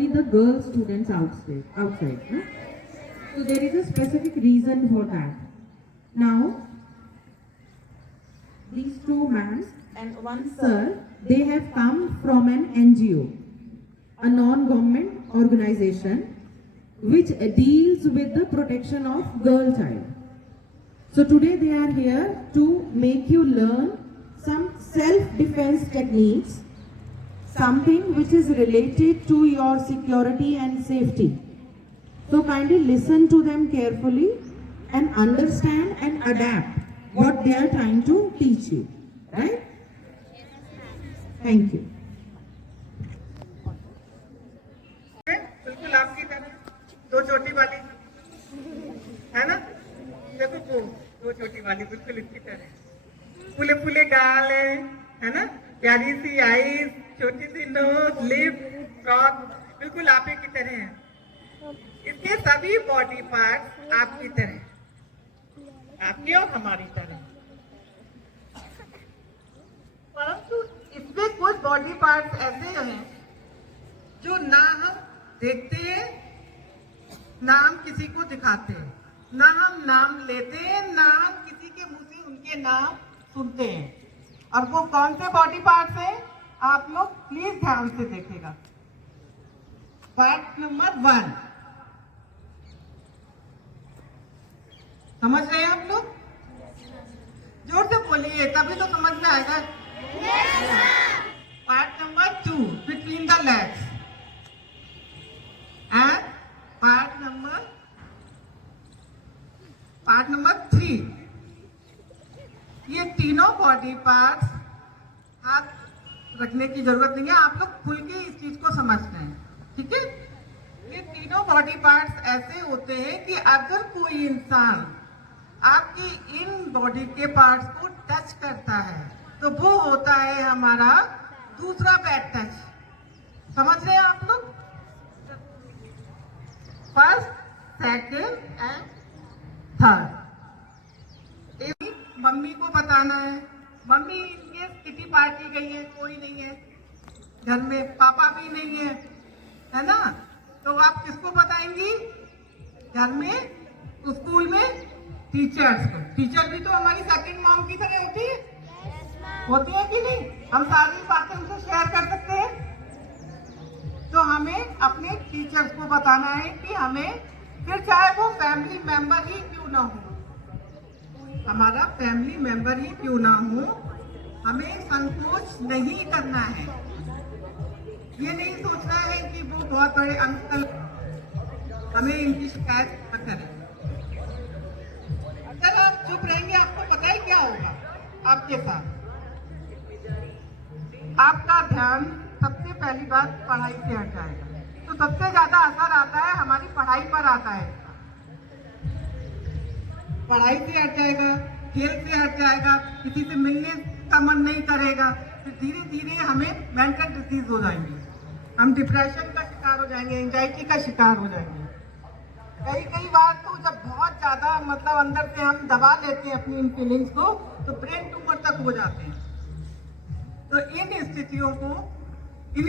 only the girl students outside. No? So there is a specific reason for that. Now, these two men and one sir, they have come from an NGO, a non-government organization which deals with the protection of girl child. So today they are here to make you learn some self-defense techniques, something which is related to your security and safety. So kindly listen to them carefully and understand and adapt what they are trying to teach you. Right? Thank you. बिल्कुल आपकी तरह दो छोटी वाली है ना, देखो दो छोटी वाली बिल्कुल इसकी तरह, फूले फूले गाल है ना, प्यारी सी आईज, छोटी सी नोज, लिप, फ्रॉक, बिल्कुल आप ही की तरह है। इसके सभी बॉडी पार्ट्स आपकी तरह, आपकी और हमारी तरह, परंतु इसमें कुछ बॉडी पार्ट्स ऐसे हैं जो ना हम देखते हैं, ना हम किसी को दिखाते हैं, ना हम नाम लेते हैं, ना हम किसी के मुंह से उनके नाम सुनते हैं। और वो कौन से बॉडी पार्ट्स हैं, आप लोग प्लीज ध्यान से देखिएगा। पार्ट नंबर 1, समझ रहे हैं आप लोग? जोर से बोलिए तभी तो समझ में आएगा। Part number 2, between the legs, and part number 3, ये तीनों बॉडी पार्ट्स हाथ रखने की जरूरत नहीं है, आप लोग खुल के इस चीज को समझना है, ठीक है? ये तीनों बॉडी पार्ट्स ऐसे होते हैं कि अगर कोई इंसान आपकी इन बॉडी के पार्ट्स को टच करता है तो वो होता है हमारा दूसरा बैड टच। समझ रहे हैं आप लोग? First, second and third. Mummy को बताना है, मम्मी इनके किटी पार्टी गई है, कोई नहीं है घर में, पापा भी नहीं है ना, तो आप किसको बताएंगी? घर में, स्कूल में टीचर्स को। टीचर भी तो हमारी सेकंड मॉम की तरह होती है, होती है कि नहीं? हम सारी बातें उनसे शेयर कर सकते हैं। तो हमें अपने टीचर्स को बताना है कि हमें, फिर चाहे वो फैमिली मेंबर ही क्यों ना हो, हमारा फैमिली मेंबर ही क्यों ना हो, हमें संकोच नहीं करना है। ये नहीं सोचना है कि वो बहुत बड़े अंकल, हमें इनकी शिकायत न करें। अगर आप चुप रहेंगे आपको पता है क्या होगा आपके साथ? आपका ध्यान सबसे पहली बात पढ़ाई से हट जाएगा। तो सबसे ज्यादा असर आता है हमारी पढ़ाई पर आता है, पढ़ाई से हट जाएगा, खेल से हट जाएगा, किसी से मिलने का मन नहीं करेगा, फिर धीरे धीरे हमें मेंटल डिसीज हो जाएंगे, हम डिप्रेशन का शिकार हो जाएंगे, एंजाइटी का शिकार हो जाएंगे। कई बार तो जब बहुत ज्यादा मतलब अंदर से हम दबा लेते हैं अपनी इन फीलिंग्स को, तो ब्रेन ट्यूमर तक हो जाते हैं। तो इन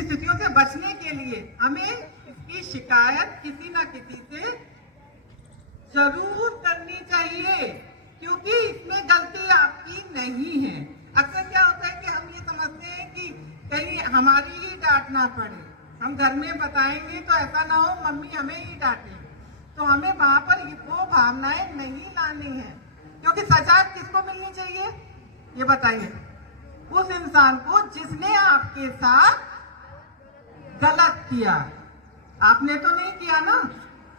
स्थितियों से बचने के लिए हमें इसकी शिकायत किसी ना किसी से जरूर करनी चाहिए, क्योंकि इसमें गलती आपकी नहीं है। अक्सर क्या होता है कि हम ये समझते हैं कि कहीं हमारी ही डांट ना पड़े, हम घर में बताएंगे तो ऐसा ना हो मम्मी हमें ही डांटे, तो हमें वहां पर वो भावनाएं नहीं लानी है। क्योंकि सजा किसको मिलनी चाहिए ये बताइए? उस इंसान को जिसने आपके साथ गलत किया। आपने तो नहीं किया ना,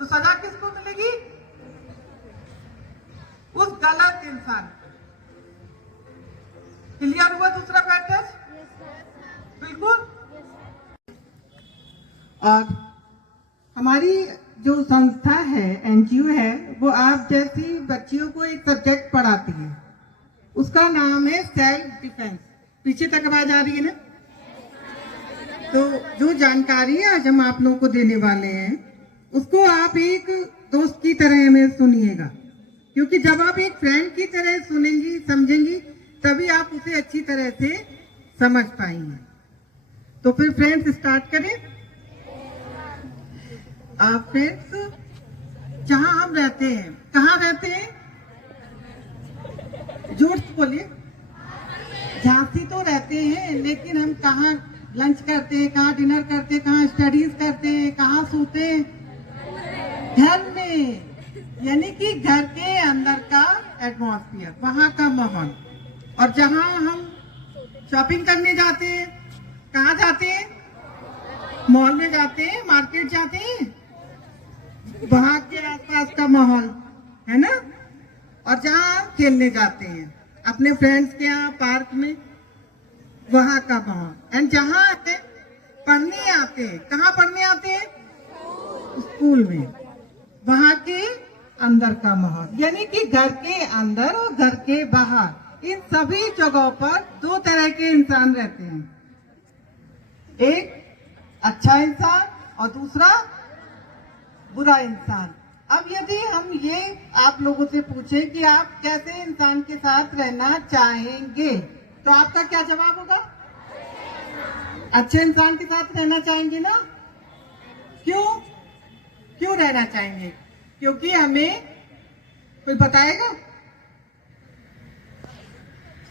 तो सजा किसको मिलेगी? उस गलत इंसान को। क्लियर हुआ दूसरा पैटर्न? बिल्कुल। और हमारी जो संस्था है, एनजीओ है, वो आप जैसी बच्चियों को एक सब्जेक्ट पढ़ाती है, उसका नाम है सेल्फ डिफेंस। पीछे तक आवाज आ रही है ना? तो जो जानकारी आज हम आप लोगों को देने वाले हैं उसको आप एक दोस्त की तरह में सुनिएगा, क्योंकि जब आप एक फ्रेंड की तरह सुनेंगी समझेंगी तभी आप उसे अच्छी तरह से समझ पाएंगे। तो फिर फ्रेंड्स स्टार्ट करें। फ्रेंड्स, जहाँ हम रहते हैं, कहाँ रहते हैं? जोर से बोलिए। झांसी तो रहते हैं, लेकिन हम कहाँ लंच करते हैं, कहाँ डिनर करते हैं, कहाँ स्टडीज करते हैं, कहाँ सोते हैं? घर में। यानी कि घर के अंदर का एटमॉस्फेयर, वहाँ का माहौल। और जहाँ हम शॉपिंग करने जाते हैं, कहाँ जाते हैं? मॉल में जाते हैं, मार्केट जाते हैं, वहाँ के आसपास का माहौल है ना। और जहाँ हम खेलने जाते हैं अपने फ्रेंड्स के यहाँ पार्क में, वहाँ का माहौल। एंड जहाँ पढ़ने आते हैं, कहाँ पढ़ने आते हैं? स्कूल में, वहाँ के अंदर का माहौल। यानी कि घर के अंदर और घर के बाहर, इन सभी जगहों पर दो तरह के इंसान रहते हैं, एक अच्छा इंसान और दूसरा बुरा इंसान। अब यदि हम ये आप लोगों से पूछें कि आप कैसे इंसान के साथ रहना चाहेंगे, तो आपका क्या जवाब होगा? अच्छे इंसान के साथ रहना चाहेंगे ना। क्यों क्यों रहना चाहेंगे? क्योंकि हमें कोई बताएगा?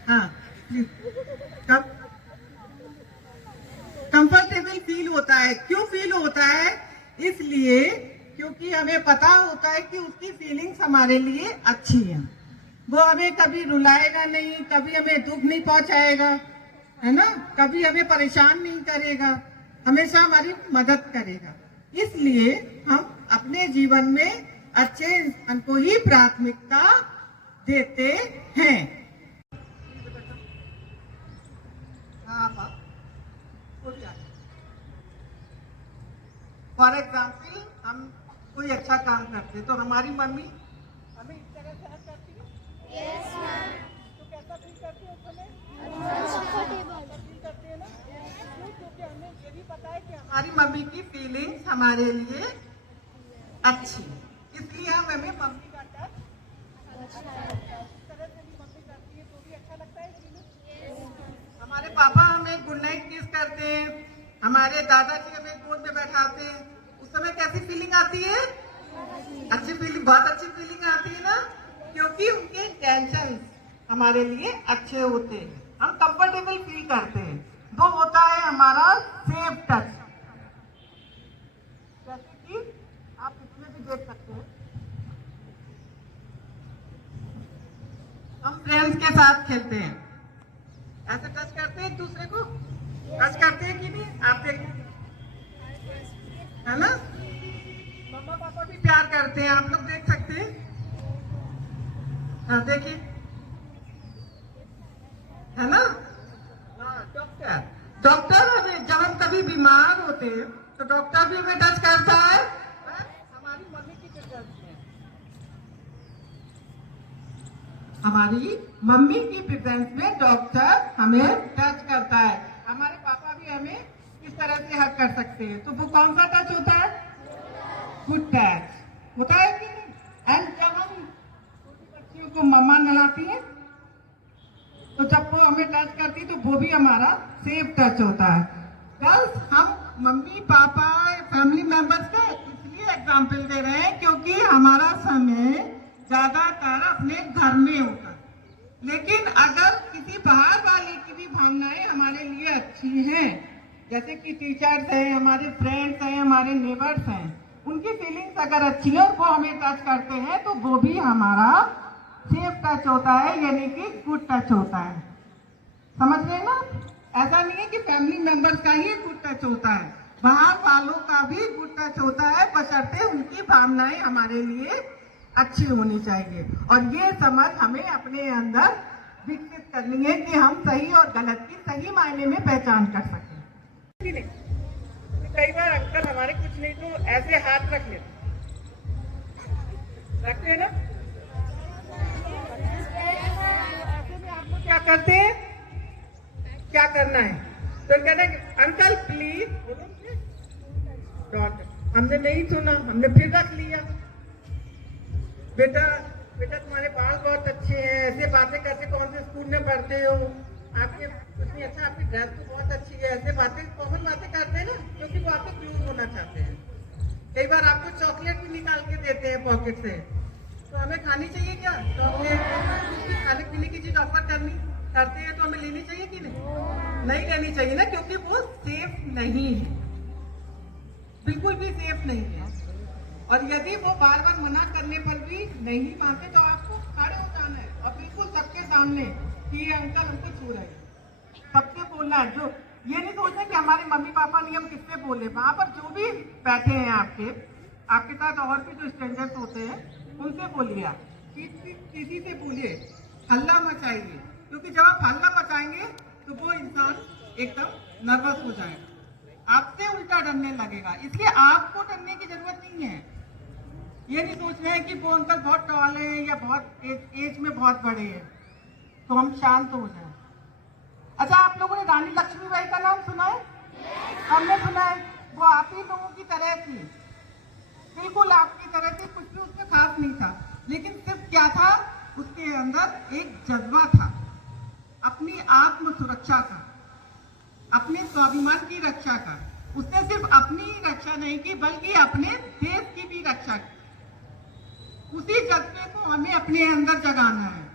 हाँ, कब कंफर्टेबल फील होता है। क्यों फील होता है? इसलिए क्योंकि हमें पता होता है कि उसकी फीलिंग्स हमारे लिए अच्छी है। वो हमें कभी रुलाएगा नहीं, कभी हमें दुख नहीं पहुंचाएगा, है ना, कभी हमें परेशान नहीं करेगा, हमेशा हमारी मदद करेगा। इसलिए हम अपने जीवन में अच्छे इंसान को ही प्राथमिकता देते हैं। फॉर एग्जाम्पल, हम कोई अच्छा काम करते तो हमारी मम्मी हमें इस तरह से हेल्प करती है। Yes ma'am. तो कैसा फील करती है? कंफर्टेबल फील करते हैं ना। क्योंकि हमें ये भी पता है कि हमारी मम्मी की फीलिंग्स हमारे लिए अच्छी, इसलिए हमें मम्मी का टच इस तरह से भी मम्मी करती है तो भी अच्छा लगता है। हमारे पापा हमें गुड नाइट किस करते हैं, हमारे दादाजी हमें गोद में बैठाते हैं, उस समय कैसी फीलिंग आती है? अच्छी फीलिंग, बहुत अच्छी फीलिंग आती है ना, क्योंकि उनके टेंशन हमारे लिए अच्छे होते हैं, हम कंफर्टेबल फील करते हैं। वो होता है हमारा सेफ टच, जैसे कि आप इसमें भी देख सकते हैं। हम फ्रेंड्स के साथ खेलते हैं, ऐसे टच करते हैं एक दूसरे को, टच करते हैं कि नहीं? आप देखिए, है ना। मम्मा पापा भी प्यार करते हैं, आप लोग देख सकते हैं। हाँ देखिए, है ना। हाँ, डॉक्टर हमें जब हम कभी बीमार होते हैं तो डॉक्टर भी हमें टच करता है, हमारी मम्मी की प्रेजेंस में। हमारी मम्मी की प्रेजेंस में डॉक्टर हमें टच करता है। हमारे पापा भी हमें इस तरह से हक कर सकते हैं, तो वो कौन सा टच होता है? गुड टच होता है कि नहीं? एंड जब हम छोटी बच्चियों को मम्मा नहलाती है तो जब वो हमें टच करती तो वो भी हमारा सेफ टच होता है। बस हम मम्मी पापा फैमिली मेंबर्स का इसलिए एग्जाम्पल दे रहे हैं क्योंकि हमारा समय ज्यादातर अपने घर में होता है, लेकिन अगर किसी बाहर वाले की भी भावनाएं हमारे लिए अच्छी हैं, जैसे कि टीचर्स हैं, हमारे फ्रेंड्स हैं, हमारे नेबर्स हैं, उनकी फीलिंग्स अगर अच्छी है और वो हमें टच करते हैं तो वो भी हमारा सेफ टच होता है, यानी कि गुड टच होता है। समझ रहे ना? ऐसा नहीं है कि फैमिली मेंबर्स का ही गुड टच होता है, बाहर वालों का भी गुड टच होता है, बशर्ते उनकी भावनाएं हमारे लिए अच्छी होनी चाहिए। और ये समझ हमें अपने अंदर विकसित करनी है कि हम सही और गलत की सही मायने में पहचान कर सकें। कई बार अंकल हमारे कुछ नहीं तो ऐसे हाथ रख लेते हैं ना, ऐसे में आप लोग क्या करते हैं? क्या करना है? तो कहना है अंकल प्लीज, हमने नहीं सुना, हमने फिर रख लिया। बेटा बेटा तुम्हारे बाल बहुत अच्छे हैं, ऐसे बातें करते, कौन से स्कूल में पढ़ते हो, आपके इतनी अच्छा, आपकी ड्रेस तो बहुत अच्छी है, ऐसे बातें कॉमन बातें करते हैं ना, क्योंकि वो आपसे क्लोज होना चाहते हैं। कई बार आपको चॉकलेट भी निकाल के देते हैं पॉकेट से, तो हमें खानी चाहिए क्या चॉकलेट? खाने पीने की चीज ऑफर करते हैं तो हमें लेनी चाहिए कि नहीं लेनी चाहिए ना, क्योंकि वो सेफ नहीं है, बिल्कुल भी सेफ नहीं है। और यदि वो बार बार मना करने पर भी नहीं मानते तो आपको खड़े हो जाना है और बिल्कुल सबके सामने कि ये अंकल हमको छू रहे हैं, सबसे बोलना है। जो ये नहीं सोचना कि हमारे मम्मी पापा नहीं, हम किससे बोले, वहां पर जो भी बैठे हैं आपके साथ और भी जो स्ट्रेंजर्स होते हैं उनसे बोलिए, आप किसी से बोलिए, हल्ला मचाइए, क्योंकि जब आप हल्ला मचाएंगे तो वो इंसान एकदम नर्वस हो जाएगा, आपसे उल्टा डरने लगेगा। इसलिए आपको डरने की जरूरत नहीं है। ये नहीं सोच रहे हैं कि वो अंकल बहुत टॉल है या बहुत एज में बहुत बड़े हैं तो हम शांत हो जाए। अच्छा, आप लोगों ने रानी लक्ष्मीबाई का नाम सुना है? हमने सुना है। वो आप ही लोगों की तरह थी, बिल्कुल आपकी तरह थी, कुछ भी उसमें खास नहीं था, लेकिन सिर्फ क्या था, उसके अंदर एक जज्बा था अपनी आत्म सुरक्षा का, अपने स्वाभिमान की रक्षा का। उसने सिर्फ अपनी ही रक्षा नहीं की बल्कि अपने देश की भी रक्षा की। उसी जज्बे को हमें अपने अंदर जगाना है।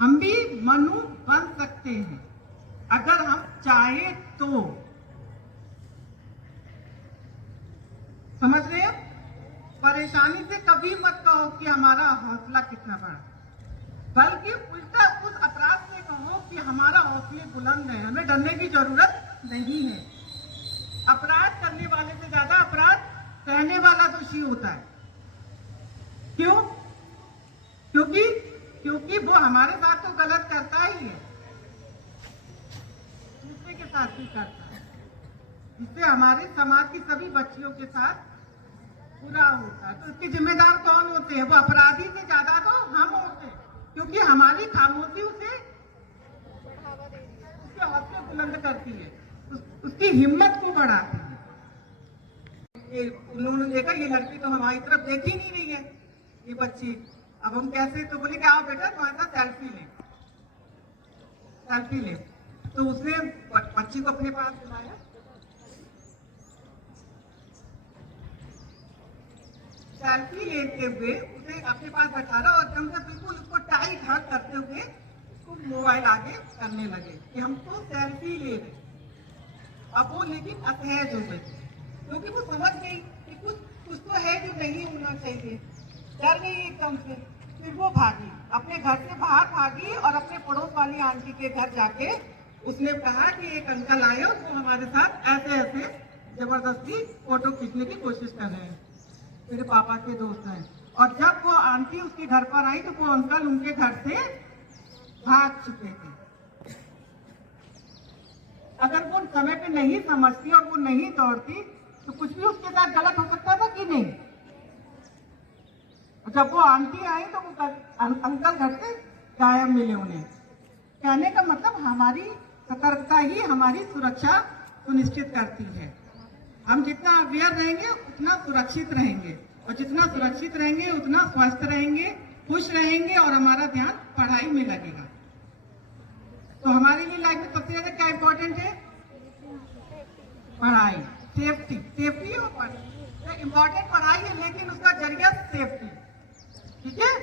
हम भी मनु बन सकते हैं अगर हम चाहे तो। समझ रहे हो? परेशानी से कभी मत कहो कि हमारा हौसला कितना बड़ा, बल्कि उल्टा उस अपराध से कहो कि हमारा हौसले बुलंद है, हमें डरने की जरूरत नहीं है। अपराध करने वाले से ज्यादा अपराध सहने वाला दोषी होता है। क्यों? क्योंकि वो हमारे साथ तो गलत करता ही है, दूसरे के साथ भी करता है, इससे हमारे समाज की सभी बच्चियों के साथ बुरा होता है। तो इसके जिम्मेदार कौन होते हैं? वो अपराधी से ज्यादा तो हम होते हैं, क्योंकि हमारी खामोशी उसके हौसले बुलंद करती है, उसकी हिम्मत को बढ़ाती है। उन्होंने देखा ये लड़की तो हमारी तरफ देख ही नहीं रही है, ये बच्ची, अब हम कैसे, तो बोले कि आओ बेटा तुम्हारे साथ सेल्फी ले। तो उसने बच्ची को अपने पास बुलाया, सेल्फी लेते हुए उसे अपने पास बैठा रहा और एकदम से बिल्कुल उसको टाइट हग करते हुए उसको मोबाइल आगे करने लगे कि हमको सेल्फी ले रहे। अब वो लेकिन असहज हो गई, क्योंकि वो समझ गई कि कुछ तो है जो नहीं होना चाहिए, डर गई एकदम से। फिर वो भागी, अपने घर से बाहर भागी और अपने पड़ोस वाली आंटी के घर जाके उसने कहा कि एक अंकल आए और वो हमारे साथ ऐसे ऐसे जबरदस्ती फोटो खींचने की कोशिश कर रहे हैं, मेरे पापा के दोस्त हैं। और जब वो आंटी उसके घर पर आई तो वो अंकल उनके घर से भाग चुके थे। अगर वो समय पे नहीं समझती और वो नहीं दौड़ती तो कुछ भी उसके साथ गलत हो सकता था कि नहीं? जब वो आंटी आई तो वो अंकल घर से गायब मिले उन्हें। कहने का मतलब हमारी सतर्कता ही हमारी सुरक्षा सुनिश्चित करती है। हम जितना अवेयर रहेंगे उतना सुरक्षित रहेंगे, और जितना सुरक्षित रहेंगे उतना स्वस्थ रहेंगे, खुश रहेंगे और हमारा ध्यान पढ़ाई में लगेगा। तो हमारे लिए लाइफ में सबसे ज्यादा क्या इंपॉर्टेंट है? पढ़ाई, सेफ्टी और पढ़ाई। तो इम्पोर्टेंट पढ़ाई है लेकिन उसका जरिया सेफ्टी, ठीक है।